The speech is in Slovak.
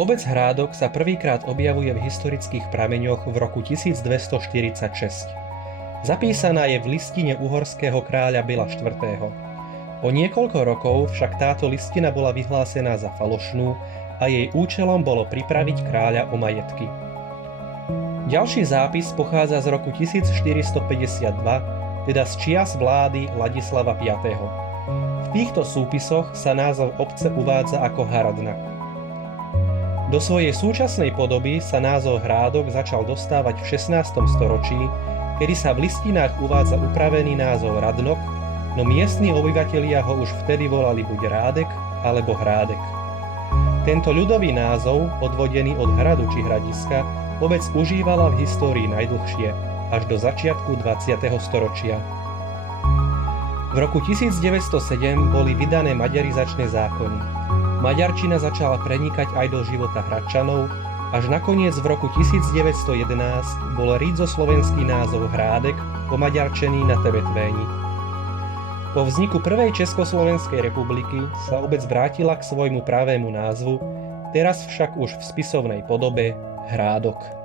Obec Hrádok sa prvýkrát objavuje v historických prameňoch v roku 1246. Zapísaná je v listine uhorského kráľa Bila IV. O niekoľko rokov však táto listina bola vyhlásená za falošnú a jej účelom bolo pripraviť kráľa o majetky. Ďalší zápis pochádza z roku 1452, teda z čias vlády Ladislava V. V týchto súpisoch sa názov obce uvádza ako Haradnak. Do svojej súčasnej podoby sa názov Hrádok začal dostávať v 16. storočí, kedy sa v listinách uvádza upravený názov Radnok, no miestni obyvatelia ho už vtedy volali buď Rádek alebo Hrádek. Tento ľudový názov, odvodený od hradu či hradiska, obec užívala v histórii najdlhšie, až do začiatku 20. storočia. V roku 1907 boli vydané maďarizačné zákony. Maďarčina začala prenikať aj do života Hradčanov, až nakoniec v roku 1911 bol rídzoslovenský názov Hrádek pomaďarčený na Tevetvéni. Po vzniku prvej Československej republiky sa obec vrátila k svojmu pravému názvu, teraz však už v spisovnej podobe Hrádok.